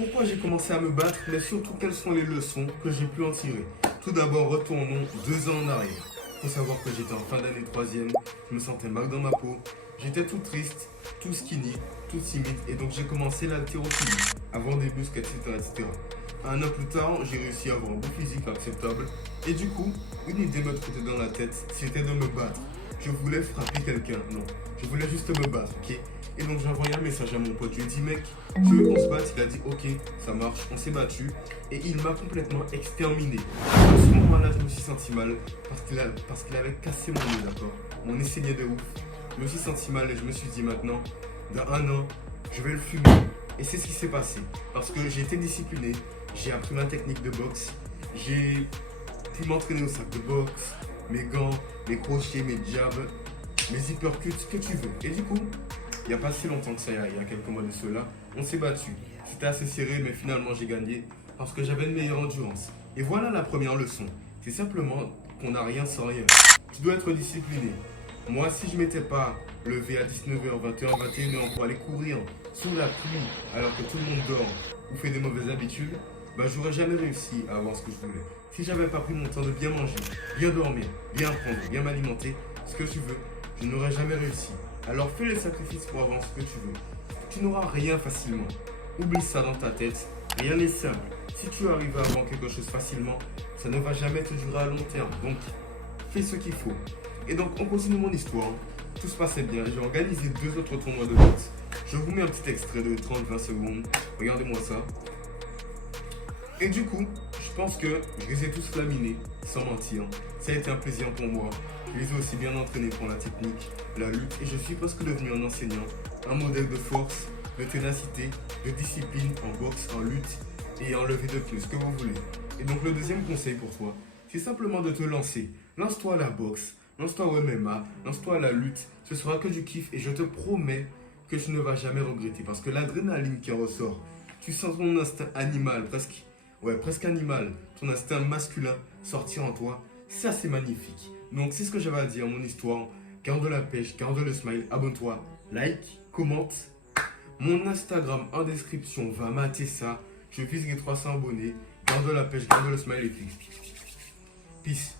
pourquoi j'ai commencé à me battre, mais surtout quelles sont les leçons que j'ai pu en tirer. Tout d'abord, retournons 2 ans en arrière. Faut savoir que j'étais en fin d'année 3e, je me sentais mal dans ma peau, j'étais tout triste, tout skinny, tout timide, et donc j'ai commencé l'haltérophilie, avant des muscles, etc. Un an plus tard, j'ai réussi à avoir un beau physique acceptable, et du coup, une idée me trottait dans la tête, c'était de me battre. Je voulais frapper quelqu'un, non, je voulais juste me battre, ok? Et donc j'ai envoyé un message à mon pote, je lui ai dit mec, tu veux qu'on se batte? Il a dit ok, ça marche, on s'est battu, et il m'a complètement exterminé. À ce moment-là, je me suis senti mal, parce qu'il avait cassé mon nez, d'accord? Mon nez saignait de ouf. Je me suis senti mal et je me suis dit maintenant, dans 1 an, je vais le fumer. Et c'est ce qui s'est passé, parce que j'ai été discipliné, j'ai appris ma technique de boxe, j'ai pu m'entraîner au sac de boxe, mes gants, mes crochets, mes jabs, mes uppercuts, ce que tu veux. Et du coup, il n'y a pas si longtemps que ça, il y a quelques mois de cela, on s'est battu. C'était assez serré, mais finalement j'ai gagné parce que j'avais une meilleure endurance. Et voilà la première leçon. C'est simplement qu'on n'a rien sans rien. Tu dois être discipliné. Moi, si je ne m'étais pas levé à 19h, 20h, 21h pour aller courir sous la pluie alors que tout le monde dort ou fait des mauvaises habitudes, bah, j'aurais jamais réussi à avoir ce que je voulais. Si j'avais pas pris mon temps de bien manger, bien dormir, bien prendre, bien m'alimenter, ce que tu veux, je n'aurais jamais réussi. Alors fais les sacrifices pour avoir ce que tu veux. Tu n'auras rien facilement. Oublie ça dans ta tête. Rien n'est simple. Si tu arrives à avoir quelque chose facilement, ça ne va jamais te durer à long terme. Donc, fais ce qu'il faut. Et donc, on continue mon histoire. Tout se passait bien. J'ai organisé 2 autres tournois de boxe. Je vous mets un petit extrait de 30-20 secondes. Regardez-moi ça. Et du coup, je pense que je les ai tous laminés, sans mentir. Ça a été un plaisir pour moi. Je les ai aussi bien entraînés pour la technique, la lutte, et je suis presque devenu un enseignant, un modèle de force, de ténacité, de discipline en boxe, en lutte et en levée de pied, ce que vous voulez. Et donc le deuxième conseil pour toi, c'est simplement de te lancer. Lance-toi à la boxe, lance-toi au MMA, lance-toi à la lutte. Ce sera que du kiff et je te promets que tu ne vas jamais regretter parce que l'adrénaline qui en ressort, tu sens ton instinct animal, presque animal, ton instinct masculin sortir en toi, ça c'est magnifique. Donc c'est ce que j'avais à dire, mon histoire. Garde la pêche, garde le smile, abonne-toi, like, commente. Mon Instagram en description, va mater ça. Je vise les 300 abonnés. Garde la pêche, garde le smile et puis peace.